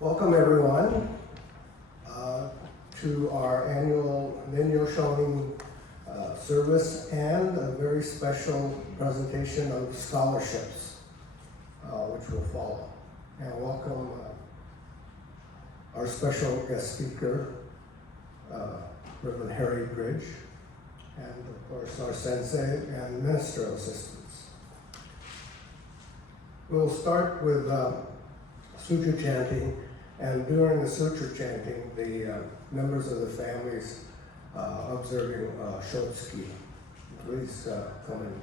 Welcome everyone to our annual Rennyo Shonin service and a very special presentation of scholarships which will follow. And welcome our special guest speaker, Reverend Harry Bridge, and of course our sensei and ministerial assistants. We'll start with sutra chanting. And during the sutra chanting, the members of the families observing Shotsuki, please come and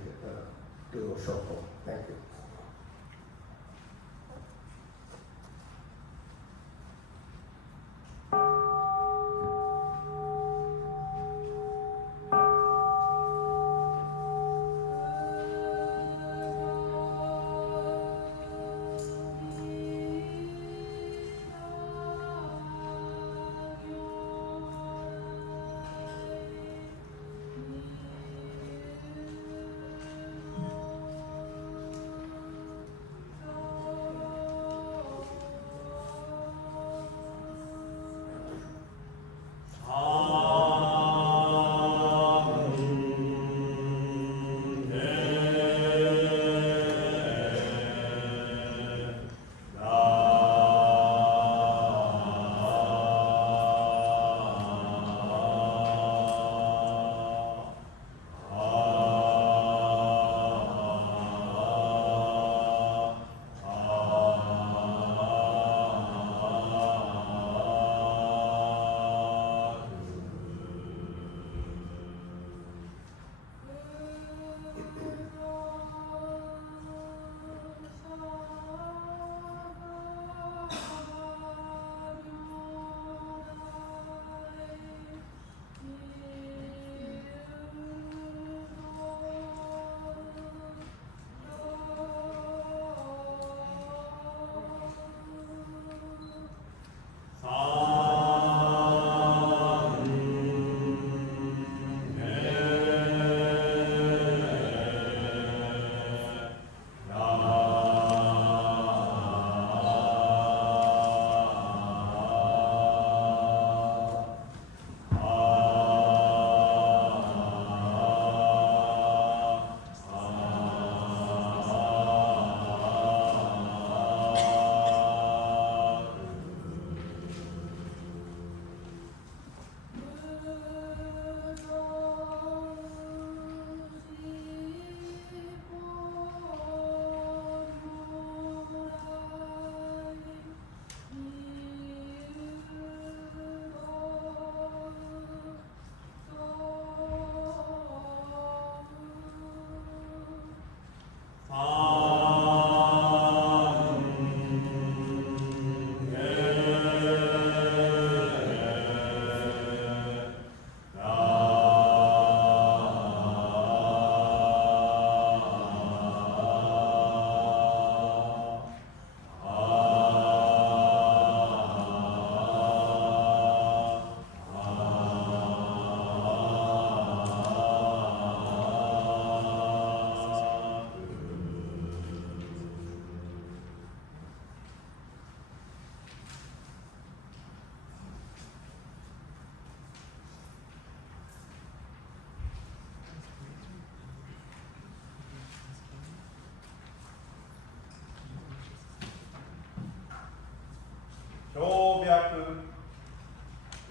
do a shoko. Thank you.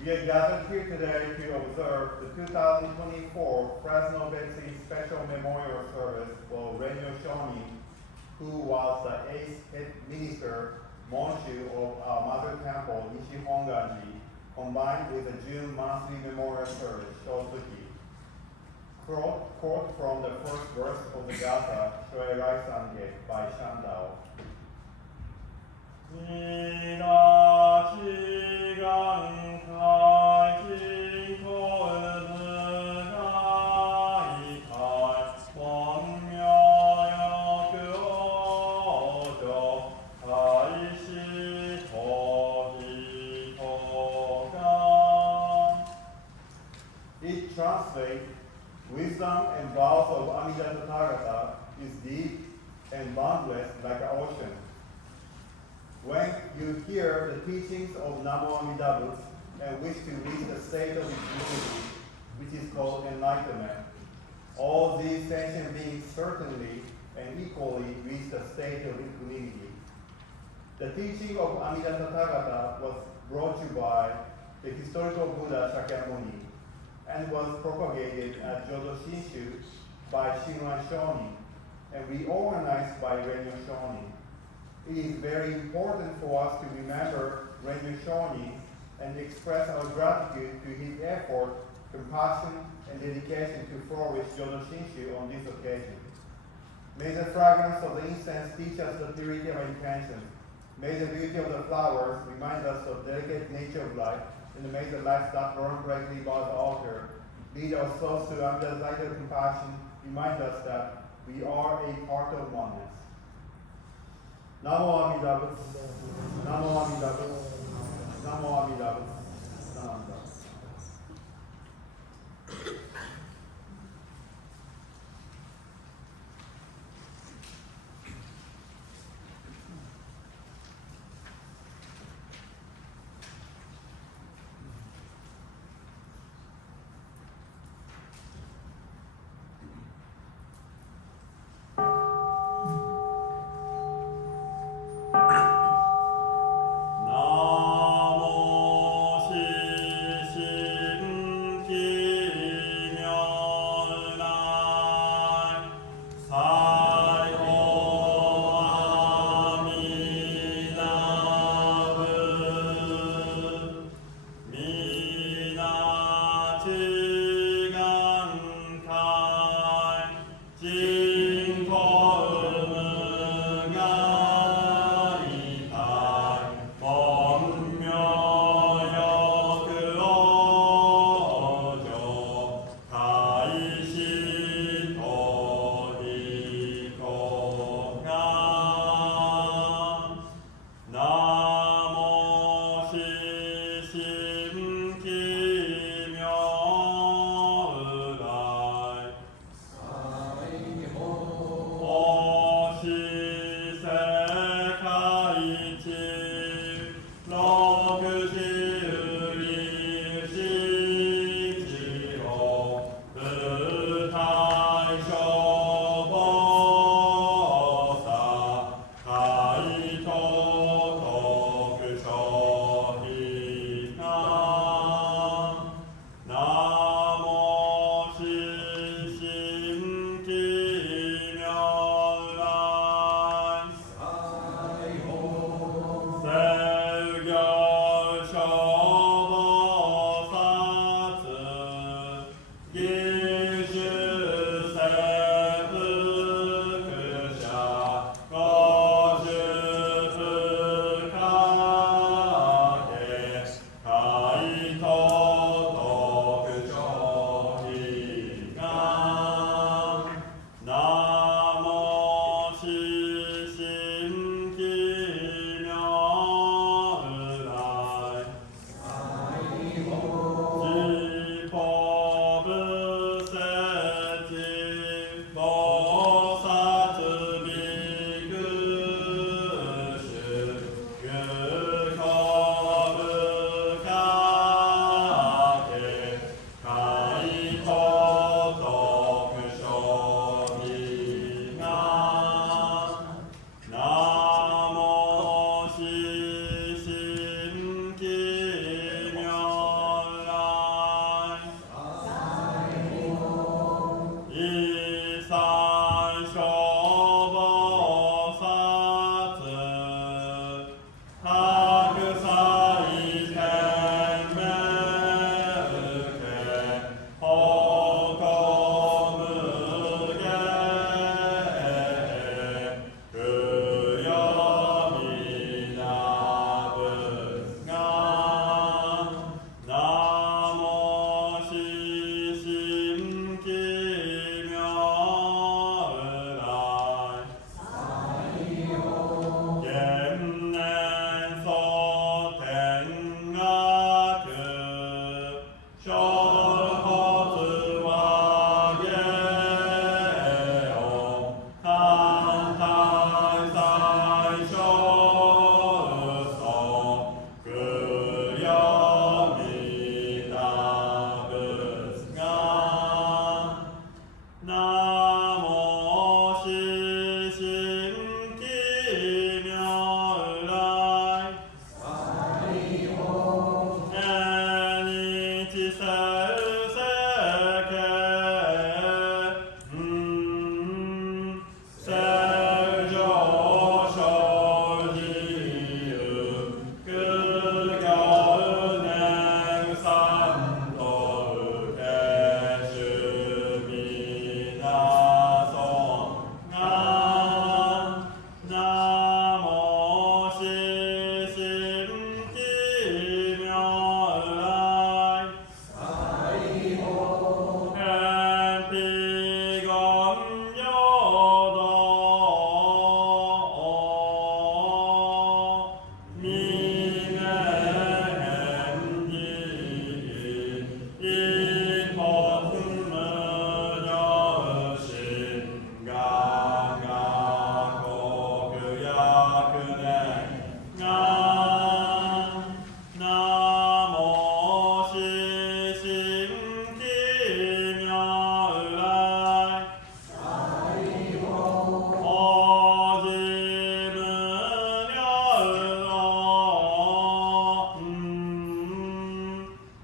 We are gathered here today to observe the 2024 Fresno Betsy Special Memorial Service for Rennyo Shonin, who was the 8th head minister, Monshu of our mother temple, Nishihonganji, combined with the June monthly memorial service, Shotsuki. Quote from the first verse of the Gata, Shoerai Sange by Shandao. 命が translate, wisdom and vows of Amida Tathagata is deep and boundless like an ocean. When you hear the teachings of Namo Amida Butsu and wish to reach the state of equanimity, which is called enlightenment, all these sentient beings certainly and equally reach the state of equanimity. The teaching of Amida Tathagata was brought to you by the historical Buddha Shakyamuni and was propagated at Jodo Shinshu by Rennyo Shonin and reorganized by Rennyo Shonin. It is very important for us to remember Rennyo Shonin and express our gratitude to his effort, compassion, and dedication to flourish Jodo Shinshu on this occasion. May the fragrance of the incense teach us the purity of our intentions. May the beauty of the flowers remind us of the delicate nature of life, and may the lights that burn brightly by the altar lead our souls to Amida's light of compassion, remind us that we are a part of oneness. Namo Amida Butsu, Namo Amida Butsu, Namo Amida Butsu, Namo Amida Butsu.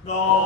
도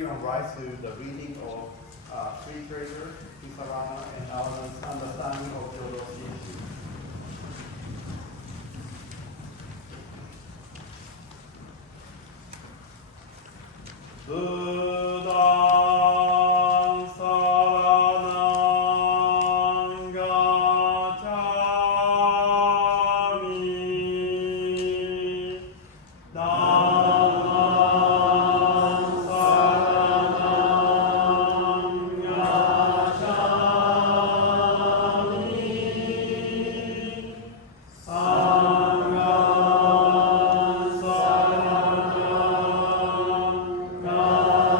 everyone rise to the reading of Three Treasures, Kisarama, and our understanding of Jodo Shinshu. Buddhang saranang gacchami. Dhammang saranang gacchami. Sanghang saranang gacchami.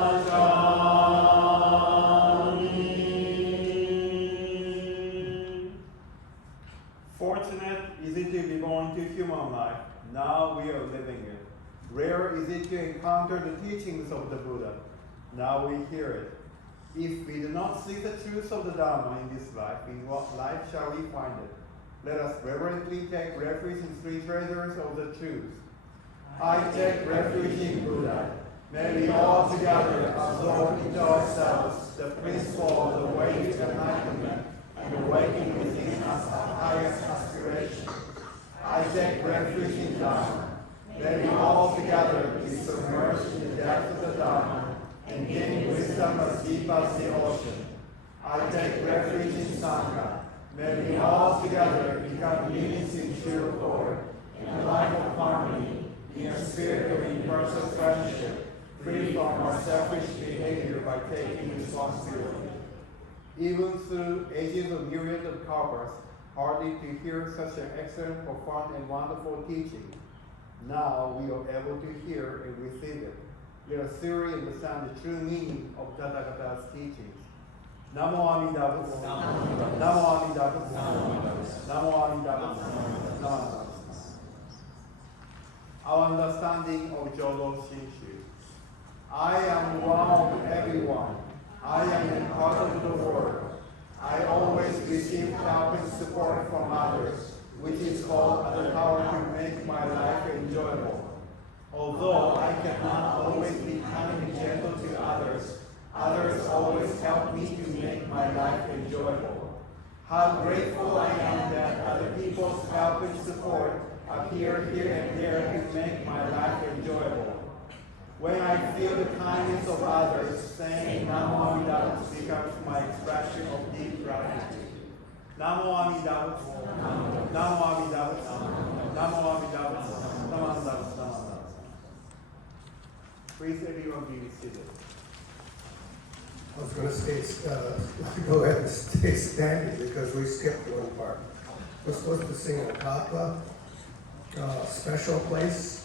Fortunate is it to be born to human life. Now we are living it. Rare is it to encounter the teachings of the Buddha. Now we hear it. If we do not seek the truth of the Dharma in this life, in what life shall we find it? Let us reverently take refuge in three treasures of the truth. I take refuge in Buddha. May we all together absorb into ourselves the principle of the way to enlightenment and awaken within us our highest aspiration. I take refuge in Dharma. May we all together be submerged in the depth of the Dharma and gain wisdom as deep as the ocean. I take refuge in Sangha. May we all together become units in true accord, in a life of harmony, in a spirit of universal friendship, free from our selfish behavior by taking responsibility. Even through ages of myriad of karmas, hardly to hear such an excellent, profound, and wonderful teaching. Now we are able to hear and receive it. Let us thoroughly understand the true meaning of Tathagata's teachings. Namo Amida Butsu. Namo Amida Butsu. Namo Amida Butsu. Namo Amida Butsu. Our understanding of Jodo Shinshu. I am one of everyone. I am a part of the world. I always receive help and support from others, which is called the power to make my life enjoyable. Although I cannot always be kind and gentle to others, others always help me to make my life enjoyable. How grateful I am that other people's help and support appear here and there to make my life enjoyable. When I feel the kindness of others, saying Namo Amida Butsu becomes my expression of deep gratitude. Namo Amida Butsu. Namo Amida Butsu. Namo Amida Butsu. Namo Amida Butsu. Namo Amida Butsu. Please, everyone, be seated. I was going to go ahead and stay standing because we skipped one part. We're supposed to sing Nakata, Special Place.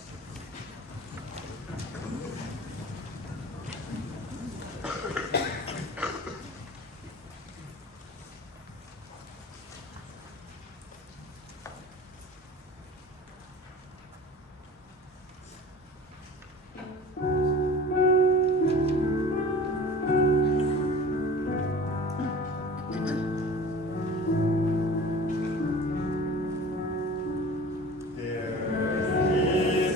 There is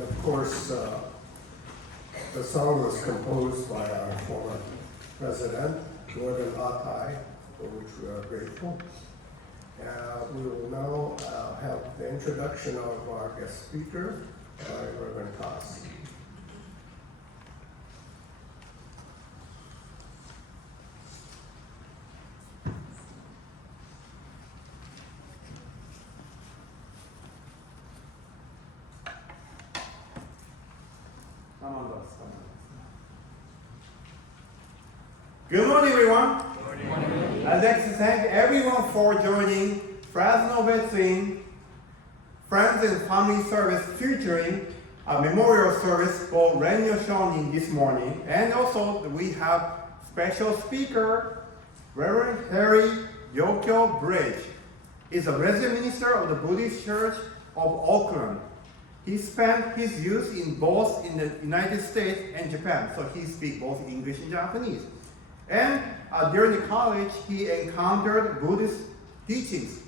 And of course, the song was composed by our former president, Gordon Nakai, for which we are grateful. We will now have the introduction of our guest speaker, Reverend Koss. Good morning, everyone. Good morning. I'd like to thank everyone for joining Fresno Veteran Friends and Family Service featuring a memorial service for Rennyo Shonin this morning. And also, we have special speaker, Reverend Harry Yokyo Bridge. He's a resident minister of the Buddhist Church of Oakland. He spent his youth in both in the United States and Japan, so he speaks both English and Japanese. And during the college, he encountered Buddhist teachings.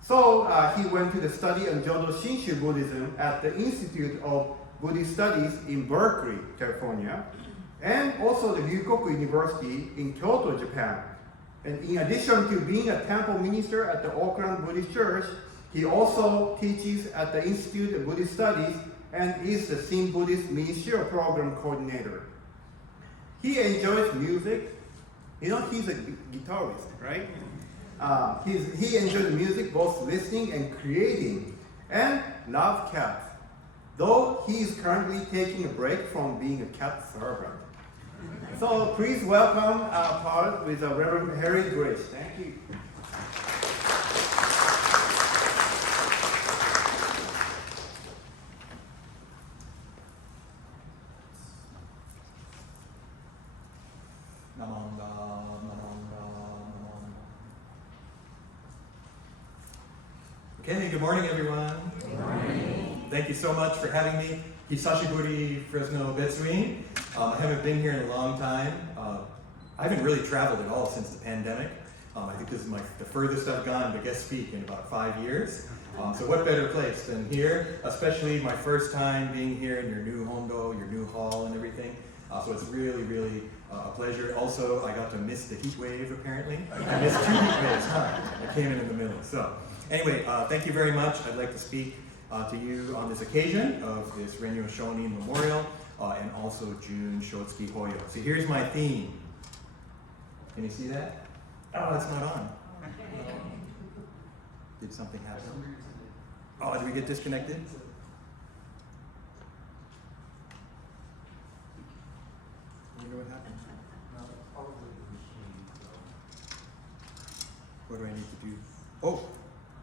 So he went to the study on Jodo Shinshu Buddhism at the Institute of Buddhist Studies in Berkeley, California, and also the Ryukoku University in Kyoto, Japan. And in addition to being a temple minister at the Oakland Buddhist Church, he also teaches at the Institute of Buddhist Studies and is the Zen Buddhist Ministerial Program Coordinator. He enjoys music. You know, he's a guitarist, right? He enjoys music, both listening and creating, and loves cats, though he is currently taking a break from being a cat servant. So please welcome our part with Reverend Harry Grace. Thank you. Okay, good morning, everyone. Good morning. Thank you so much for having me. Hisashiburi Fresno Betsuin. I haven't been here in a long time. I haven't really traveled at all since the pandemic. I think this is the furthest I've gone to guest speak in about 5 years. So what better place than here, especially my first time being here in your new hondo, your new hall and everything. So it's really, really a pleasure. Also, I got to miss the heat wave, apparently. I missed 2 heat waves, huh? I came in the middle. So anyway, thank you very much. I'd like to speak to you on this occasion of this Rennyo Shonin Memorial and also Jun Shotsuki Hoyo. So here's my theme. Can you see that? Oh, it's not on. Did something happen? Oh, did we get disconnected? I wonder what happened. What do I need to do? Oh,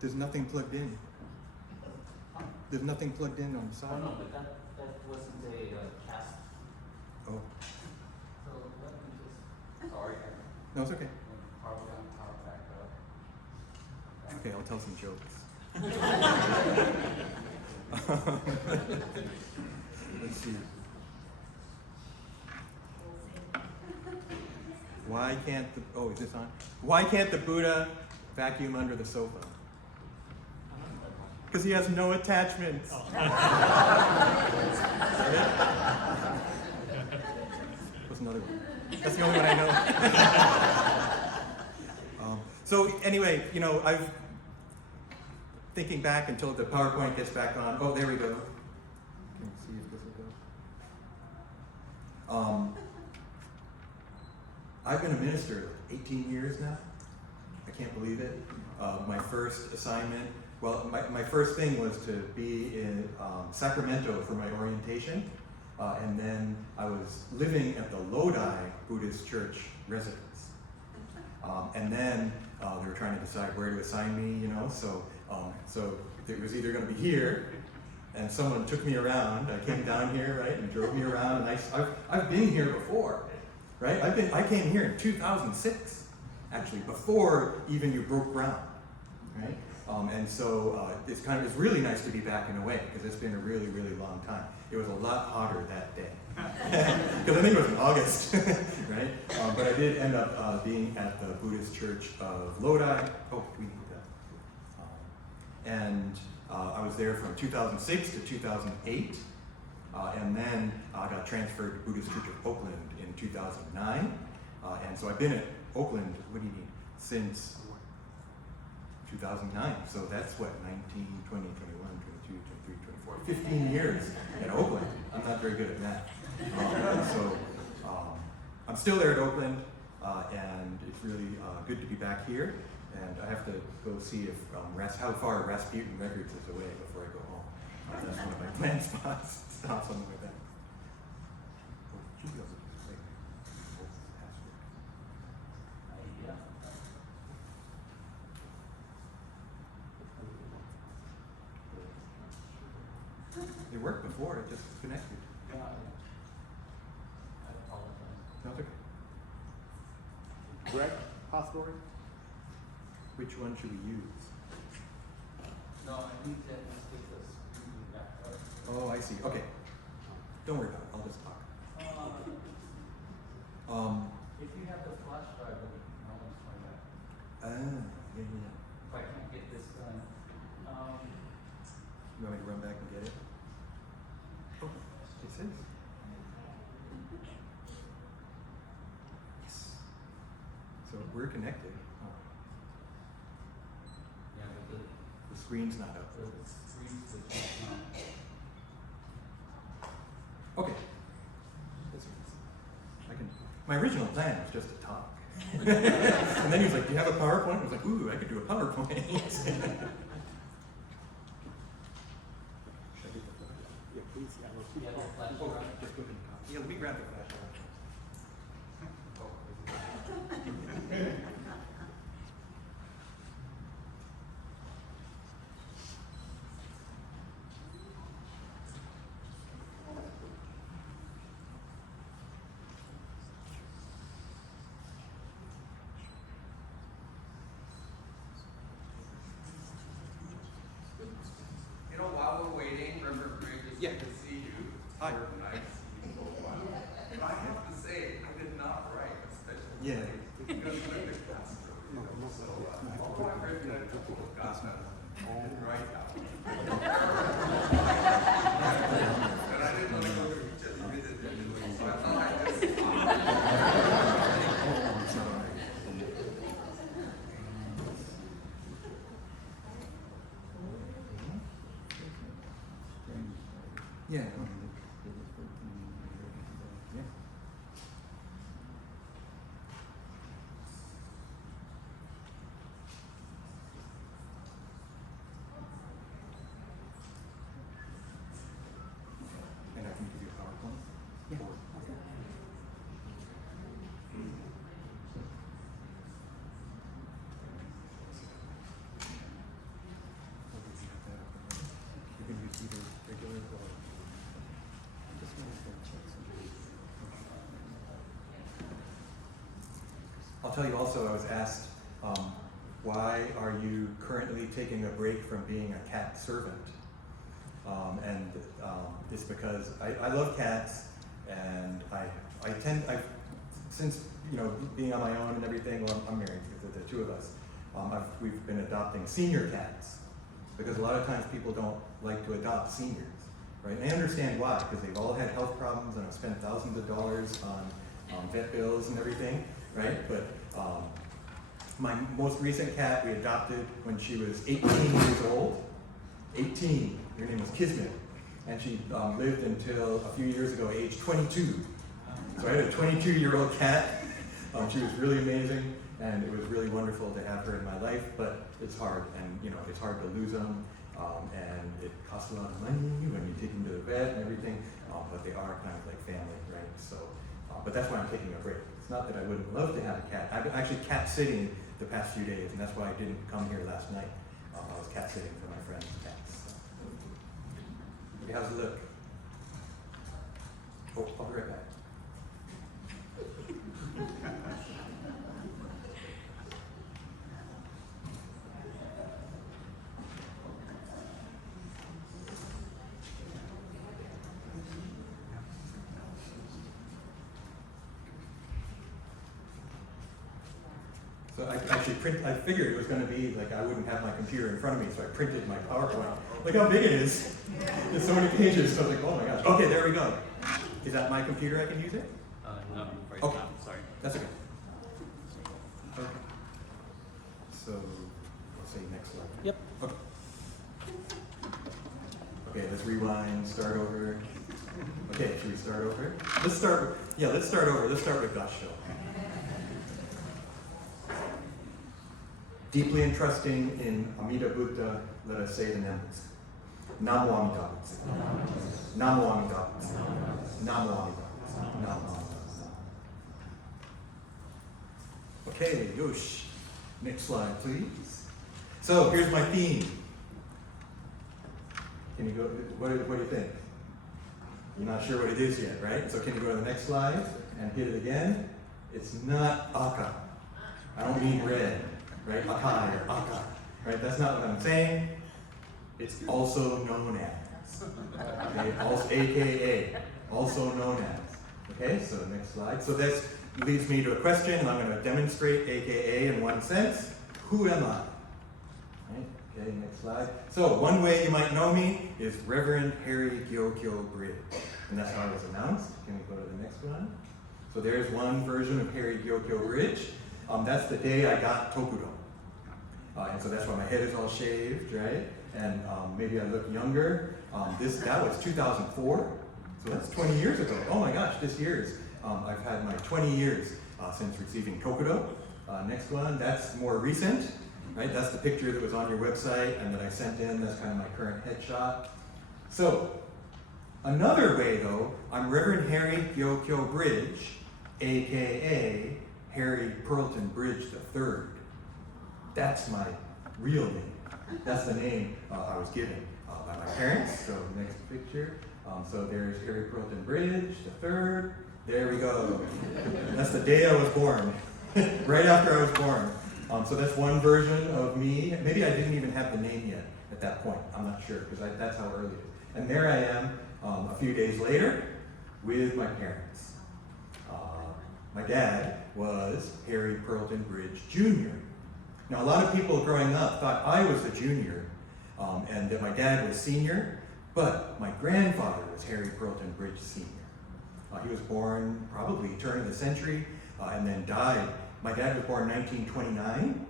there's nothing plugged in. There's nothing plugged in on the side. Oh, no, but that wasn't a cast. Oh, So let me just. Sorry. no, it's okay. Probably on power back up. Okay, I'll tell some jokes. Let's see. Why can't is this on? Why can't the Buddha vacuum under the sofa? Because he has no attachments. Is that it? What's another one? That's the only one I know. So anyway, you know, I've thinking back until the PowerPoint gets back on. Oh, there we go. Can you see if this will go? I've been a minister 18 years now. I can't believe it. My first assignment, well, my first thing was to be in Sacramento for my orientation. And then I was living at the Lodi Buddhist Church residence. And then they were trying to decide where to assign me, you know, so it was either going to be here, and someone took me around. I came down here, right, and drove me around, and I've been here before, right? I came here in 2006, actually, before even you broke ground, right? And so it's really nice to be back in a way, because it's been a really, really long time. It was a lot hotter that day, because I think it was in August, right? But I did end up being at the Buddhist Church of Lodi. Oh, we need that. And I was there from 2006 to 2008, and then I got transferred to Buddhist Church of Oakland in 2009. And so I've been at Oakland, what do you need, since 2009. So that's what, 19, 20, 21, 22, 23, 24, 15 years at Oakland. I'm not very good at math. I'm still there at Oakland, and it's really good to be back here. And I have to go see if how far Rasputin Records is away before I go home. That's one of my planned spots. Stop something like that. It worked before, it just connected. I apologize. No, it's okay. Greg, password? Which one should we use? No, I need to stick this back up. Oh, I see. Okay. Don't worry about it. I'll just talk. If you have the flash drive, then I'll just try that. Yeah. If I can't get this done. You want me to run back and get it? Oh, it says. Yes. So we're connected. Oh, Yeah, but the screen's not up. the screen's the no. Okay. I can. My original plan was just to talk. And then he was like, "Do you have a PowerPoint?" I was like, "Ooh, I could do a PowerPoint." Yeah, please. You have a flash Oh, drive? just go ahead and copy. Yeah, let me grab the flash drive. You know, while we're waiting, Reverend Greg, it's Yeah. good to see you. Hi. Very nice to see you for a while. And I have to say, I did not write a special Yeah. because Linda Castro, you know, so although I've written a couple of gospels, I didn't write that one. And I didn't want to go to each of you individually, so I thought I'd just. Yeah. Yeah. And I can give you a PowerPoint. Yeah. You can use either regular or. I'll tell you also, I was asked, why are you currently taking a break from being a cat servant? It's because I love cats, and since, you know, being on my own and everything, well, I'm married, the two of us, we've been adopting senior cats, because a lot of times people don't like to adopt seniors, right? And I understand why, because they've all had health problems and have spent thousands of dollars on vet bills and everything, right? But my most recent cat we adopted when she was 18 years old. 18. Her name was Kismet, and she lived until a few years ago, age 22. So I had a 22-year-old cat. She was really amazing, and it was really wonderful to have her in my life. But it's hard, and you know, it's hard to lose them, and it costs a lot of money when you take them to the vet and everything. But they are kind of like family, right? So, but that's why I'm taking a break. It's not that I wouldn't love to have a cat. I've been actually cat sitting the past few days, and that's why I didn't come here last night. I was cat sitting for my friend's cats. Okay, how's it look? Oh, I'll be right back. So I actually I figured it was going to be like I wouldn't have my computer in front of me, so I printed my PowerPoint. Look how big it is. There's so many pages, so I was like, oh my gosh. Okay, there we go. Is that my computer? I can use it? No, right Okay. now, sorry. That's okay. Okay. So, let's say next slide. Yep. Okay. Okay, let's rewind, start over. Okay, should we start over? Let's start over. Let's start with Gassho. Deeply entrusting in Amida Buddha, let us say the names. Namo Amida Buddha. Namo Amida Buddha. Namo Amida Buddha. Namo Amida Buddha. Okay, Yosh. Next slide, please. So here's my theme. Can you go? What do you think? You're not sure what it is yet, right? So can you go to the next slide and hit it again? It's not aka. I don't mean red, right? Akai or aka, right? That's not what I'm saying. It's also known as. Okay, also, AKA, also known as. Okay, so next slide. So this leads me to a question, and I'm going to demonstrate AKA in one sense. Who am I? Right? Okay, next slide. So one way you might know me is Reverend Harry Gyokyo Bridge. And that's how I was announced. Can we go to the next one? So there's one version of Harry Gyokyo Bridge. That's the day I got Tokudo. And so that's why my head is all shaved, right? And maybe I look younger. That was 2004. So that's 20 years ago. Oh my gosh, this year is, I've had my 20 years since receiving Tokudo. Next one, that's more recent. Right, that's the picture that was on your website and that I sent in. That's kind of my current headshot. So, another way though, I'm Reverend Harry Gyokyo Bridge, aka Harry Perlton Bridge III. That's my real name. That's the name I was given by my parents. So, next picture. So there's Harry Perlton Bridge III. There we go. That's the day I was born. Right after I was born. So that's one version of me. Maybe I didn't even have the name yet at that point. I'm not sure, because that's how early it is. And there I am a few days later with my parents. My dad was Harry Perlton Bridge Jr. Now, a lot of people growing up thought I was the junior and that my dad was senior, but my grandfather was Harry Perlton Bridge Sr. He was born probably turn of the century and then died. My dad was born in 1929,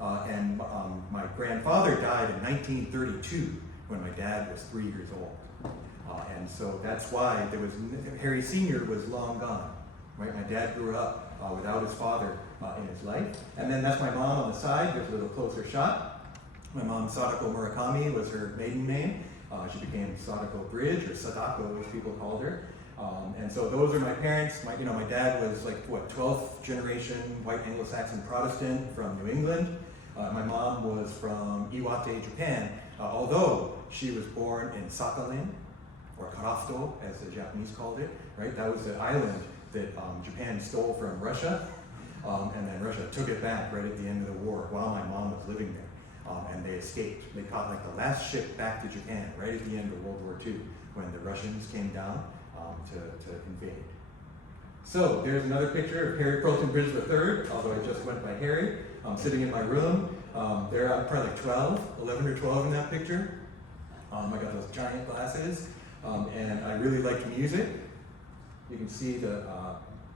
and my grandfather died in 1932 when my dad was 3 years old. And so that's why Harry Sr. was long gone, right? My dad grew up without his father in his life. And then that's my mom on the side. There's a little closer shot. My mom, Sadako Murakami, was her maiden name. She became Sadako Bridge, or Sadako as people called her. And so those are my parents. My dad was like, 12th generation white Anglo-Saxon Protestant from New England. My mom was from Iwate, Japan, although she was born in Sakhalin, or Karafuto, as the Japanese called it, right? That was the island that Japan stole from Russia, and then Russia took it back right at the end of the war while my mom was living there, and they escaped. They caught like the last ship back to Japan right at the end of World War II when the Russians came down to invade. So there's another picture of Harry Perlton Bridge III, although I just went by Harry. I'm sitting in my room. There I'm probably like 11 or 12 in that picture. I got those giant glasses, and I really liked music. You can see the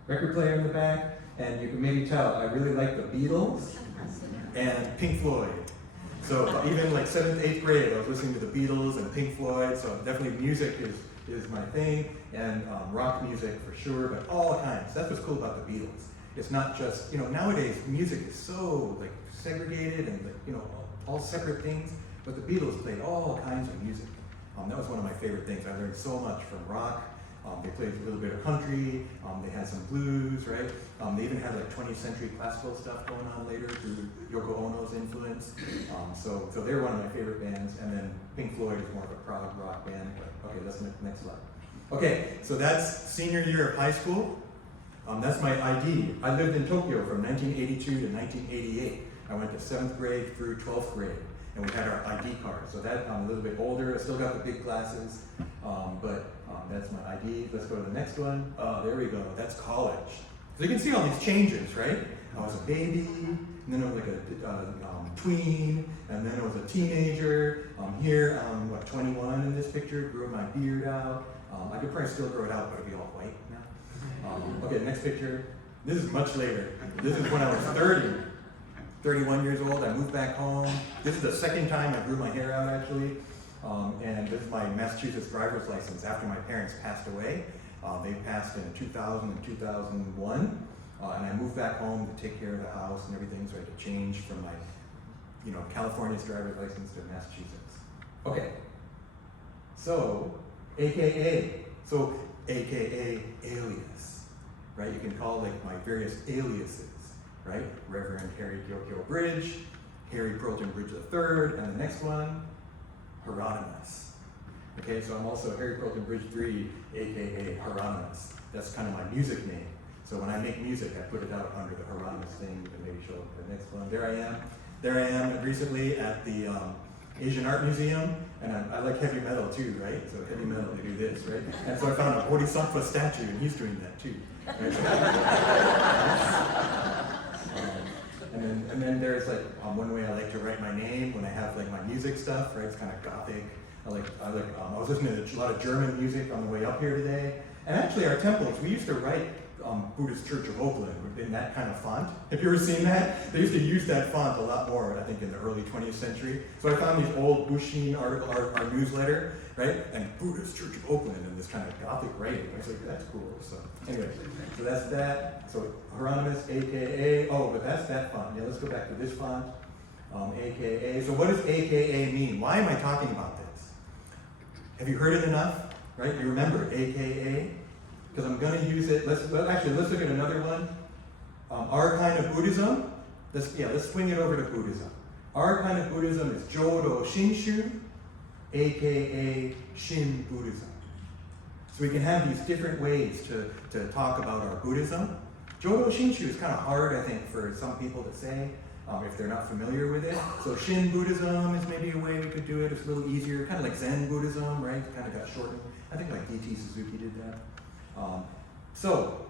record player in the back, and you can maybe tell I really like the Beatles and Pink Floyd. So even like 7th, 8th grade, I was listening to the Beatles and Pink Floyd, so definitely music is my thing, and rock music for sure, but all kinds. That's what's cool about the Beatles. It's not just, nowadays music is so like segregated and like, all separate things, but the Beatles played all kinds of music. That was one of my favorite things. I learned so much from rock. They played a little bit of country. They had some blues, right? They even had like 20th century classical stuff going on later through Yoko Ono's influence. So they're one of my favorite bands. And then Pink Floyd is more of a prog rock band. But okay, that's the next slide. Okay, so that's senior year of high school. That's my ID. I lived in Tokyo from 1982 to 1988. I went to 7th grade through 12th grade. And we had our ID cards. So that I'm a little bit older. I still got the big glasses, but that's my ID. Let's go to the next one. There we go. That's college. So you can see all these changes, right? I was a baby, and then I was like a tween, and then I was a teenager. Here I'm 21 in this picture, grew my beard out. I could probably still grow it out, but it'd be all white now. Okay, next picture. This is much later. This is when I was 31 years old. I moved back home. This is the second time I grew my hair out, actually. And this is my Massachusetts driver's license after my parents passed away. They passed in 2000 and 2001. And I moved back home to take care of the house and everything, so I had to change from my, California's driver's license to Massachusetts. Okay. So, AKA alias, right? You can call like my various aliases, right? Reverend Harry Gyokyo Bridge, Harry Peralton Bridge III, and the next one, Hieronymus. Okay, so I'm also Harry Peralton Bridge III, AKA Hieronymus. That's kind of my music name. So when I make music, I put it out under the Hieronymus thing. You can maybe show the next one. There I am recently at the Asian Art Museum, and I like heavy metal too, right? So heavy metal, they do this, right? And so I found a Bodhisattva statue, and he's doing that too. Right? And then there's like one way I like to write my name when I have like my music stuff, right? It's kind of gothic. I was listening to a lot of German music on the way up here today, and actually our temples, we used to write Buddhist Church of Oakland in that kind of font. Have you ever seen that? They used to use that font a lot more, I think, in the early 20th century. So I found these old Bushin article, our newsletter, right? And Buddhist Church of Oakland in this kind of gothic writing. I was like, that's cool. So anyway, so that's that. So Hieronymus, AKA, but that's that font. Yeah, let's go back to this font, AKA. So what does AKA mean? Why am I talking about this? Have you heard it enough, right? You remember AKA? Because I'm going to use it. Let's look at another one. Our kind of Buddhism. Let's swing it over to Buddhism. Our kind of Buddhism is Jodo Shinshu, aka Shin Buddhism. So we can have these different ways to talk about our Buddhism. Jodo Shinshu is kind of hard, I think, for some people to say if they're not familiar with it. So Shin Buddhism is maybe a way we could do it. It's a little easier, kind of like Zen Buddhism, right? Kind of got shortened. I think like D.T. Suzuki did that. So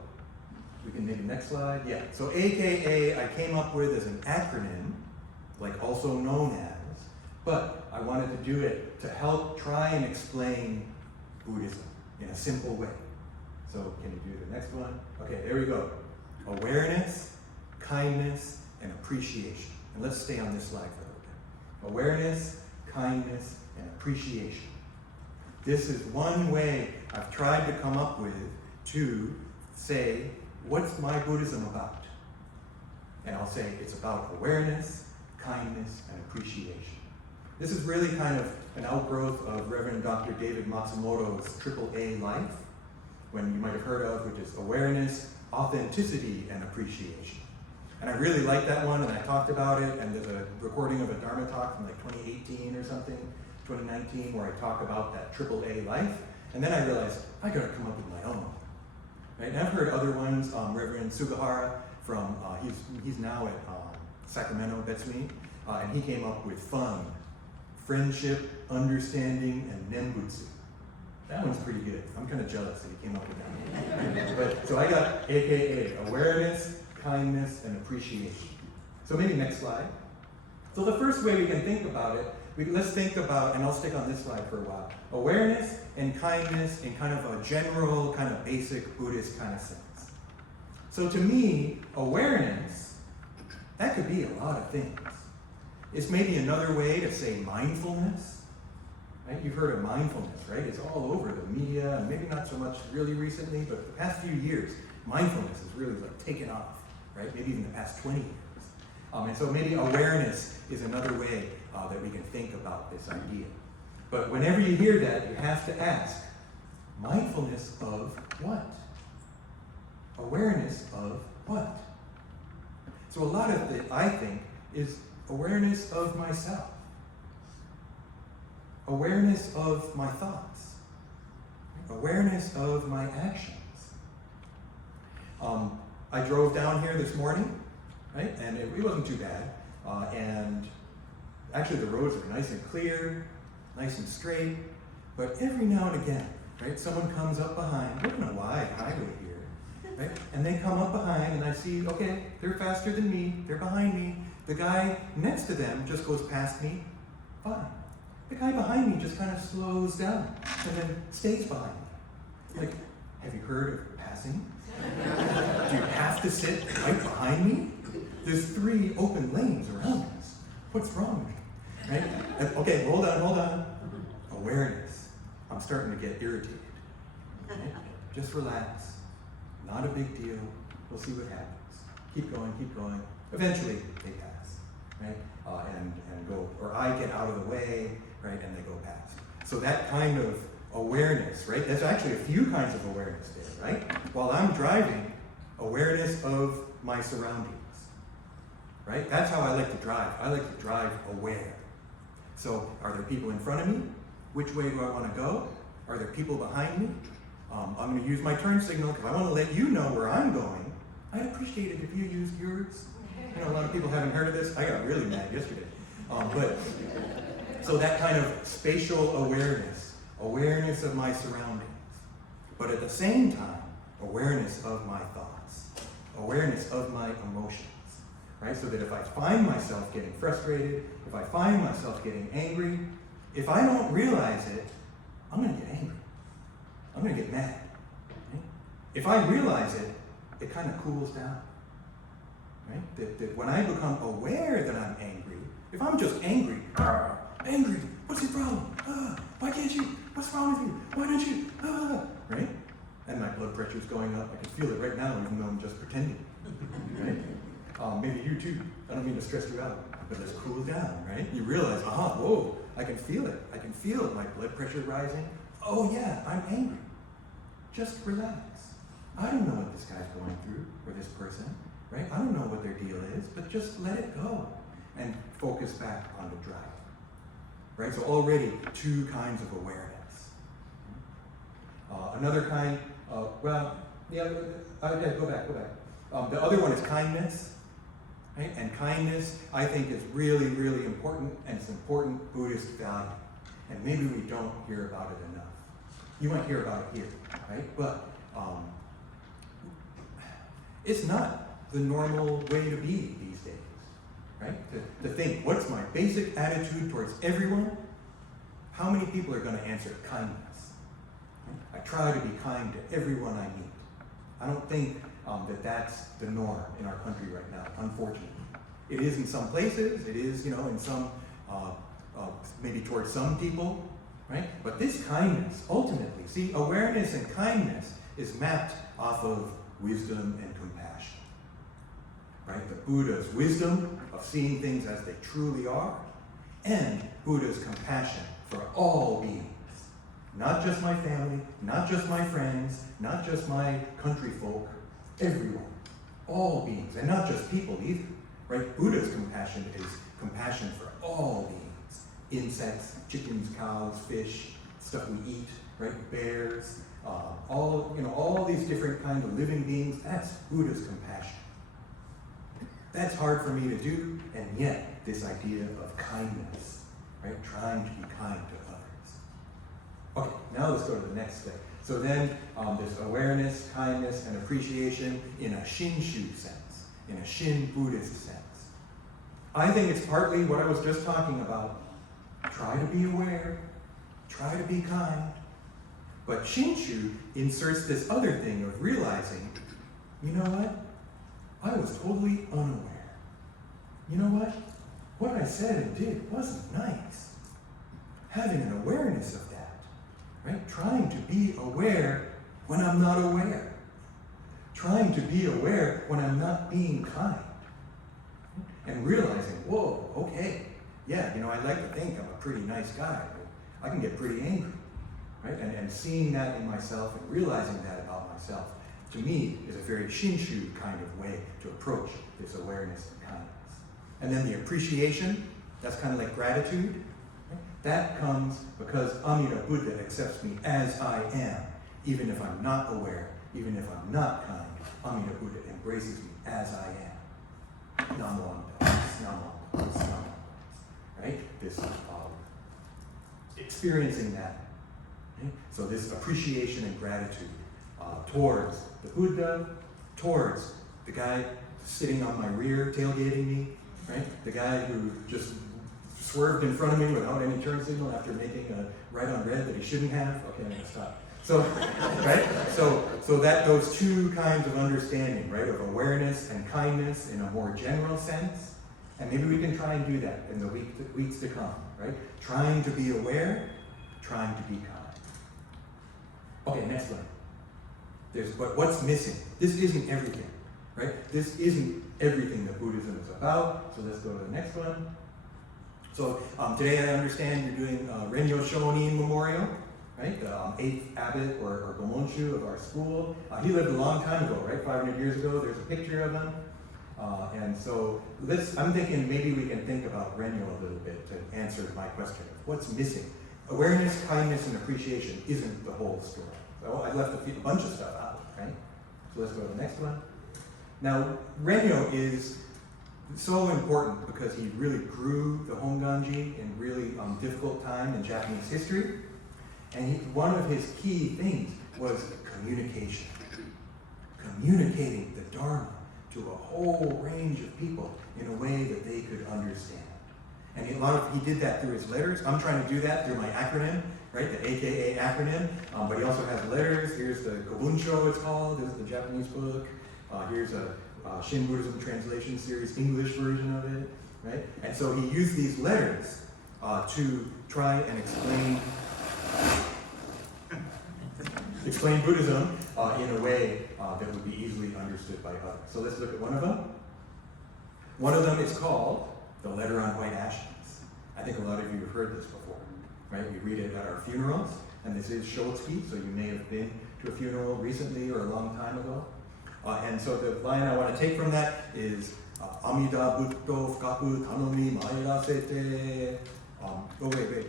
we can maybe next slide. Yeah. So AKA I came up with as an acronym, like also known as, but I wanted to do it to help try and explain Buddhism in a simple way. So can you do the next one? Okay, there we go. Awareness, kindness, and appreciation. And let's stay on this slide for a little bit. Awareness, kindness, and appreciation. This is one way I've tried to come up with to say, what's my Buddhism about? And I'll say it's about awareness, kindness, and appreciation. This is really kind of an outgrowth of Reverend Dr. David Matsumoto's AAA life, when you might have heard of, which is awareness, authenticity, and appreciation. And I really like that one, and I talked about it, and there's a recording of a Dharma talk from like 2018 or something, 2019, where I talk about that AAA life. And then I realized, I gotta come up with my own. Right? And I've heard other ones, Reverend Sugahara from, he's now at Sacramento, Betsui, and he came up with fun, friendship, understanding, and nembutsu. That one's pretty good. I'm kind of jealous that he came up with that one. But, so I got AKA, awareness, kindness, and appreciation. So maybe next slide. So the first way we can think about it, let's think about, and I'll stick on this slide for a while, awareness and kindness in kind of a general, kind of basic Buddhist kind of sense. So to me, awareness, that could be a lot of things. It's maybe another way to say mindfulness, right? You've heard of mindfulness, right? It's all over the media, and maybe not so much really recently, but the past few years, mindfulness has really like taken off, right? Maybe even the past 20 years. And so maybe awareness is another way that we can think about this idea. But whenever you hear that, you have to ask, mindfulness of what? Awareness of what? So a lot of it, I think, is awareness of myself. Awareness of my thoughts. Awareness of my actions. I drove down here this morning, right? And it wasn't too bad. And actually the roads are nice and clear, nice and straight. But every now and again, right, someone comes up behind, we're on a wide highway here, right? And they come up behind, and I see, okay, they're faster than me, they're behind me. The guy next to them just goes past me, fine. The guy behind me just kind of slows down and then stays behind me. Like, have you heard of passing? Do you have to sit right behind me? There's 3 open lanes around us. What's wrong with you? Right? And, okay, hold on. Awareness. I'm starting to get irritated. Right? Just relax. Not a big deal. We'll see what happens. Keep going. Eventually, they pass, right? And go, or I get out of the way, right? And they go past. So that kind of awareness, right? There's actually a few kinds of awareness there, right? While I'm driving, awareness of my surroundings, right? That's how I like to drive. I like to drive aware. So, are there people in front of me? Which way do I want to go? Are there people behind me? I'm going to use my turn signal because I want to let you know where I'm going. I'd appreciate it if you used yours. You know, a lot of people haven't heard of this. I got really mad yesterday. So that kind of spatial awareness of my surroundings. But at the same time, awareness of my thoughts, awareness of my emotions, right? So that if I find myself getting frustrated, if I find myself getting angry, if I don't realize it, I'm going to get angry. I'm going to get mad. Right? If I realize it, it kind of cools down. Right? That when I become aware that I'm angry, if I'm just angry, angry, what's your problem? Why can't you? What's wrong with you? Why don't you? Right? And my blood pressure's going up. I can feel it right now, even though I'm just pretending. Right? Maybe you too. I don't mean to stress you out, but let's cool down, right? You realize, whoa, I can feel it. I can feel my blood pressure rising. Oh yeah, I'm angry. Just relax. I don't know what this guy's going through, or this person, right? I don't know what their deal is, but just let it go and focus back on the drive, right? So already 2 kinds of awareness. Another kind, go back. The other one is kindness, right? And kindness, I think, is really, really important, and it's an important Buddhist value. And maybe we don't hear about it enough. You might hear about it here, right? But it's not the normal way to be these days, right? To think, what's my basic attitude towards everyone? How many people are going to answer kindness? I try to be kind to everyone I meet. I don't think that that's the norm in our country right now, unfortunately. It is in some places, it is, in some, maybe towards some people, right? But this kindness, ultimately, see, awareness and kindness is mapped off of wisdom and compassion, right? The Buddha's wisdom of seeing things as they truly are, and Buddha's compassion for all beings. Not just my family, not just my friends, not just my country folk, everyone, all beings, and not just people either, right? Buddha's compassion is compassion for all beings. Insects, chickens, cows, fish, stuff we eat, right? Bears, all these different kinds of living beings, that's Buddha's compassion. That's hard for me to do, and yet this idea of kindness, right? Trying to be kind to others. Okay, now let's go to the next thing. So then there's awareness, kindness, and appreciation in a Shinshu sense, in a Shin Buddhist sense. I think it's partly what I was just talking about. Try to be aware, try to be kind. But Shinshu inserts this other thing of realizing, you know what? I was totally unaware. You know what? What I said and did wasn't nice. Having an awareness of that, right? Trying to be aware when I'm not aware. Trying to be aware when I'm not being kind. And realizing, whoa, okay, yeah, I like to think I'm a pretty nice guy. I can get pretty angry, right? And seeing that in myself and realizing that about myself, to me, is a very Shinshu kind of way to approach this awareness and kindness. And then the appreciation, that's kind of like gratitude. Right? That comes because Amida Buddha accepts me as I am, even if I'm not aware, even if I'm not kind. Amida Buddha embraces me as I am. Namo Amida, right? This experiencing that. Okay? So this appreciation and gratitude towards the Buddha, towards the guy sitting on my rear, tailgating me, right? The guy who just swerved in front of me without any turn signal after making a right on red that he shouldn't have. Okay, I'm gonna stop. So, right? So that those two kinds of understanding, right, of awareness and kindness in a more general sense, and maybe we can try and do that in the weeks to come, right? Trying to be aware, trying to be kind. Okay, next one. But what's missing? This isn't everything, right? This isn't everything that Buddhism is about. So let's go to the next one. So today I understand you're doing Rennyo Shonin Memorial, right? The 8th abbot or Gomonshu of our school. He lived a long time ago, right? 500 years ago. There's a picture of him. And so I'm thinking maybe we can think about Rennyo a little bit to answer my question. What's missing? Awareness, kindness, and appreciation isn't the whole story. So I left a bunch of stuff out, right? So let's go to the next one. Now, Rennyo is so important because he really grew the Honganji in really difficult time in Japanese history. And one of his key things was communication. Communicating the Dharma to a whole range of people in a way that they could understand. And he did that through his letters. I'm trying to do that through my acronym, right? The AKA acronym. But he also has letters. Here's the Kobunsho, it's called. This is the Japanese book. Here's a Shin Buddhism translation series, English version of it, right? And so he used these letters to try and explain Buddhism in a way that would be easily understood by others. So let's look at one of them. One of them is called The Letter on White Ashes. I think a lot of you have heard this before, right? We read it at our funerals, and this is Shotsuki, so you may have been to a funeral recently or a long time ago. And so the line I want to take from that is Amida Butto Fukaku Tanomi Mairasete. Wait.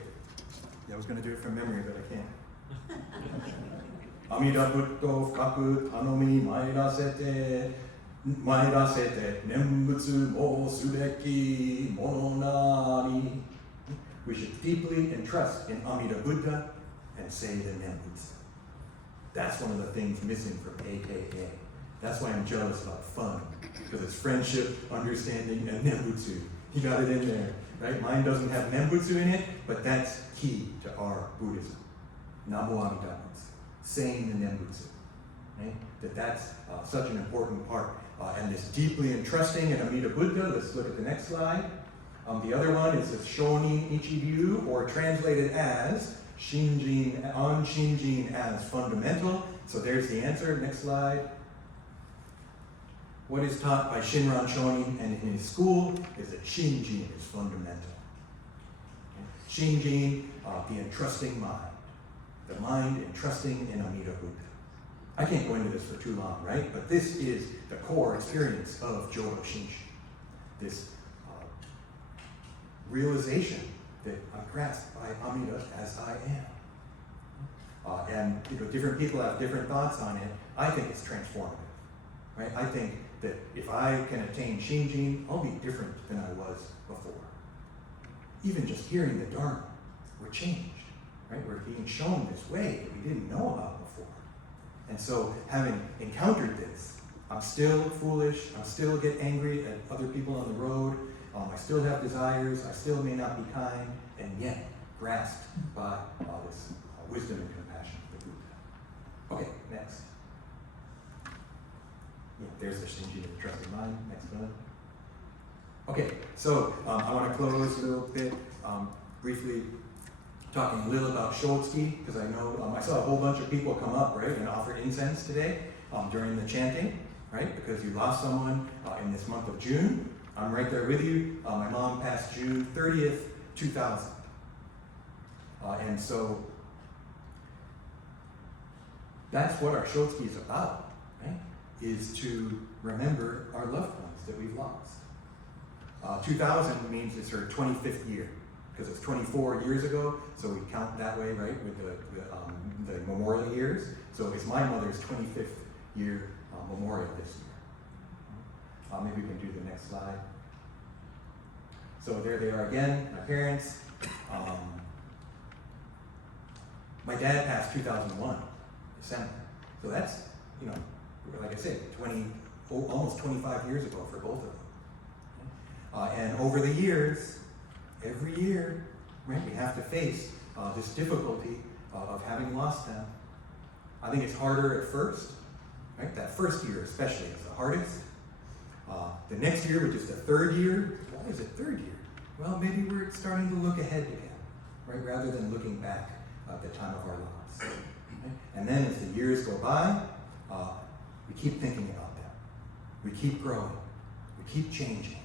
Yeah, I was going to do it from memory, but I can't. Amida Butto Fukaku Tanomi Mairasete. Mairasete Nembutsu mo Subeki Mononari. We should deeply entrust in Amida Buddha and say the Nembutsu. That's one of the things missing from AKA. That's why I'm jealous about fun, because it's friendship, understanding, and Nembutsu. He got it in there, right? Mine doesn't have Nembutsu in it, but that's key to our Buddhism. Namo Amida Butsu, saying the Nembutsu, right? That's such an important part. And this deeply entrusting in Amida Buddha, let's look at the next slide. The other one is the Shonin Ichiryu, or translated as Shinjin as fundamental. So there's the answer, next slide. What is taught by Shinran Shonin and in his school is that Shinjin is fundamental. Shinjin, the entrusting mind. The mind entrusting in Amida Buddha. I can't go into this for too long, right? But this is the core experience of Jodo Shinshu. This realization that I'm grasped by Amida as I am. And different people have different thoughts on it. I think it's transformative, right? I think that if I can attain Shinjin, I'll be different than I was before. Even just hearing the Dharma, we're changed, right? We're being shown this way that we didn't know about before. And so, having encountered this, I'm still foolish, I still get angry at other people on the road, I still have desires, I still may not be kind, and yet grasped by this wisdom and compassion of the Buddha. Okay, next. Yeah, there's the Shinjin of the trusting mind. Next one. Okay, so I want to close a little bit, briefly talking a little about Shotsuki, because I know I saw a whole bunch of people come up, right, and offer incense today during the chanting, right, because you lost someone in this month of June. I'm right there with you. My mom passed June 30th, 2000. And so that's what our Shotsuki is about, right, is to remember our loved ones that we've lost. 2000 means it's her 25th year, because it's 24 years ago, so we count that way, right, with the memorial years. So it's my mother's 25th year memorial this year. Maybe we can do the next slide. So there they are again, my parents. My dad passed 2001, December. So that's, like I said, almost 25 years ago for both of them. And over the years, every year, right, we have to face this difficulty of having lost them. I think it's harder at first, right? That first year especially is the hardest. The next year, which is the third year, why is it third year? Well, maybe we're starting to look ahead again, right? Rather than looking back at the time of our loss. Right? And then as the years go by, we keep thinking about them. We keep growing. We keep changing.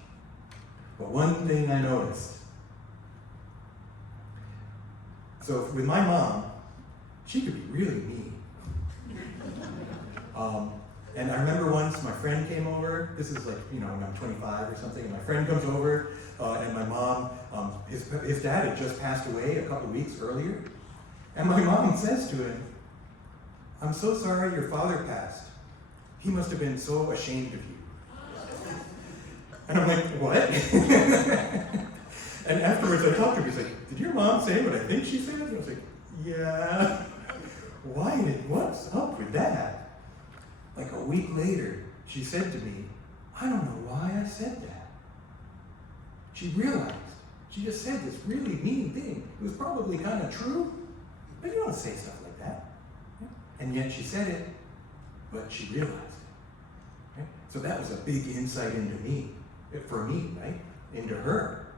But one thing I noticed, so with my mom, she could be really mean. And I remember once my friend came over, this is like, when I'm 25 or something, and my friend comes over, and my mom, his dad had just passed away a couple weeks earlier, and my mom says to him, "I'm so sorry your father passed. He must have been so ashamed of you." And I'm like, "What?" And afterwards I talked to her, he's like, "Did your mom say what I think she said?" And I was like, "Yeah." What's up with that? Like a week later, she said to me, "I don't know why I said that." She realized, she just said this really mean thing. It was probably kind of true, but you don't say stuff like that. And yet she said it, but she realized it. Right? So that was a big insight into me, for me, right? Into her.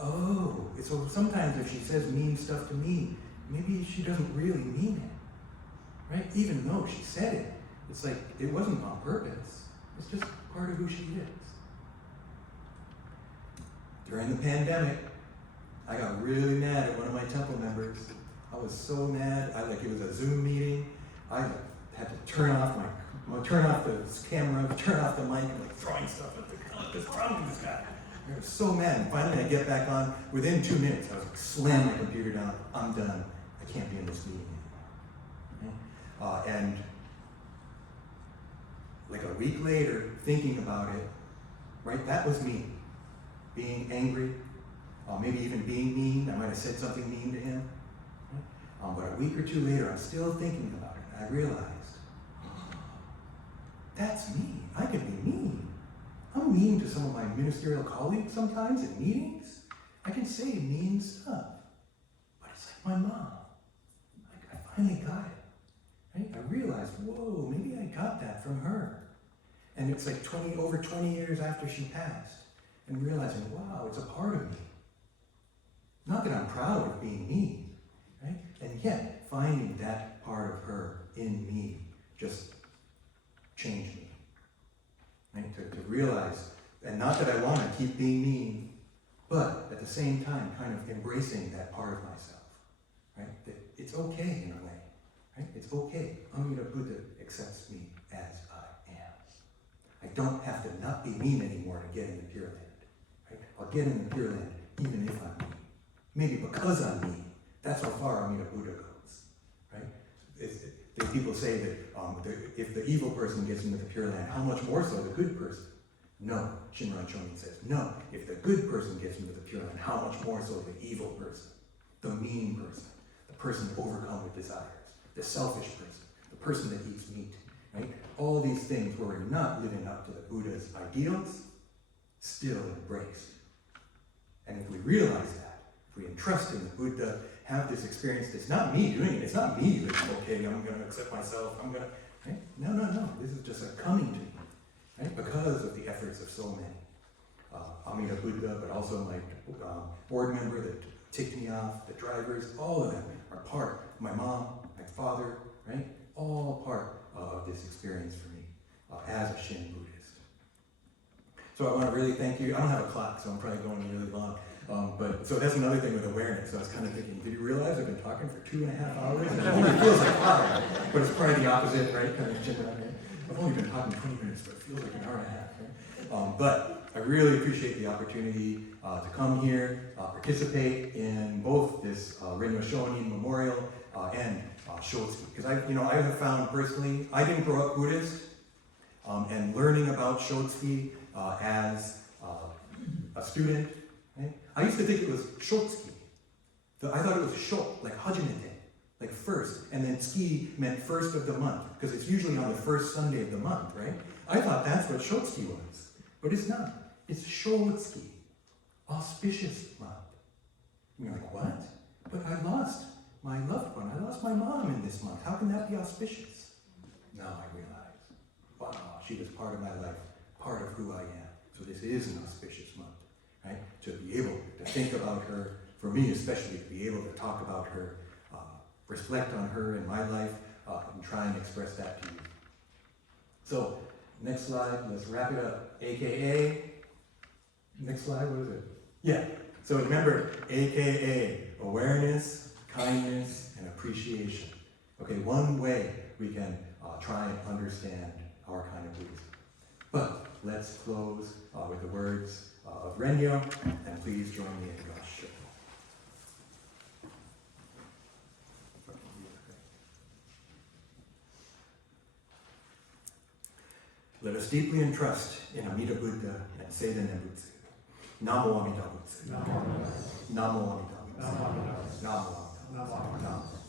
Oh, so sometimes if she says mean stuff to me, maybe she doesn't really mean it. Right? Even though she said it, it's like it wasn't on purpose. It's just part of who she is. During the pandemic, I got really mad at one of my temple members. I was so mad. It was a Zoom meeting. I had to turn off the camera, turn off the mic, and throwing stuff at what's wrong with this guy? I was so mad. And finally, I get back on. Within 2 minutes, I was slam my computer down. I'm done. I can't be in this meeting anymore. And like a week later, thinking about it, right? That was me, being angry, maybe even being mean. I might have said something mean to him. But a week or two later, I'm still thinking about it, and I realized, that's me. I can be mean. I'm mean to some of my ministerial colleagues sometimes in meetings. I can say mean stuff. But it's like my mom. I finally got it. Right? I realized, whoa, maybe I got that from her. And it's like over 20 years after she passed, and realizing, wow, it's a part of me. Not that I'm proud of being mean, right? And yet, finding that part of her in me just changed me. Right? To realize, and not that I want to keep being mean, but at the same time, kind of embracing that part of myself. Right? That it's okay in a way. Right? It's okay. Amida Buddha accepts me as I am. I don't have to not be mean anymore to get in the Pure Land. Right? I'll get in the Pure Land even if I'm mean. Maybe because I'm mean. That's how far Amida Buddha goes. Right? People say that if the evil person gets into the Pure Land, how much more so the good person? No, Rennyo Shonin says, no. If the good person gets into the Pure Land, how much more so the evil person, the mean person, the person overcome with desires, the selfish person, the person that eats meat, right? All these things where we're not living up to the Buddha's ideals, still embraced. And if we realize that, if we entrust in the Buddha, have this experience, it's not me doing it, it's not me that's okay, I'm going to accept myself, right? No, this is just a coming to me, right? Because of the efforts of so many. Amida Buddha, but also my board member that ticked me off, the drivers, all of them are part, my mom, my father, right? All part of this experience for me as a Shin Buddhist. So I want to really thank you. I don't have a clock, so I'm probably going really long. So that's another thing with awareness. So I was kind of thinking, did you realize I've been talking for 2.5 hours? And it feels like 5, but it's probably the opposite, right? Kind of I've only been talking 20 minutes, but it feels like an hour and a half, right? But I really appreciate the opportunity to come here, participate in both this Rennyo Shonin Memorial and Shotsuki. Because I have found personally, I didn't grow up Buddhist, and learning about Shotsuki as a student, right? I used to think it was Shotsuki. I thought it was short, like Hajimete. Like first, and then tsuki meant first of the month, because it's usually on the first Sunday of the month, right? I thought that's what shotsuki was, but it's not. It's shotsuki, auspicious month. And you're like, what? But I lost my loved one. I lost my mom in this month. How can that be auspicious? Now I realize, wow, she was part of my life, part of who I am. So this is an auspicious month, right? To be able to think about her, for me especially, to be able to talk about her, reflect on her in my life, and try and express that to you. So, next slide, let's wrap it up. AKA, next slide, what is it? Yeah, so remember, AKA, awareness, kindness, and appreciation. Okay, one way we can try and understand our kind of Buddhism. But let's close with the words of Rennyo, and please join me in God's show. Let us deeply entrust in Amida Buddha and Seiden Nembutsu. Namo Amida Butsu. Namo Amida Butsu. Namo Amida Butsu. Namo.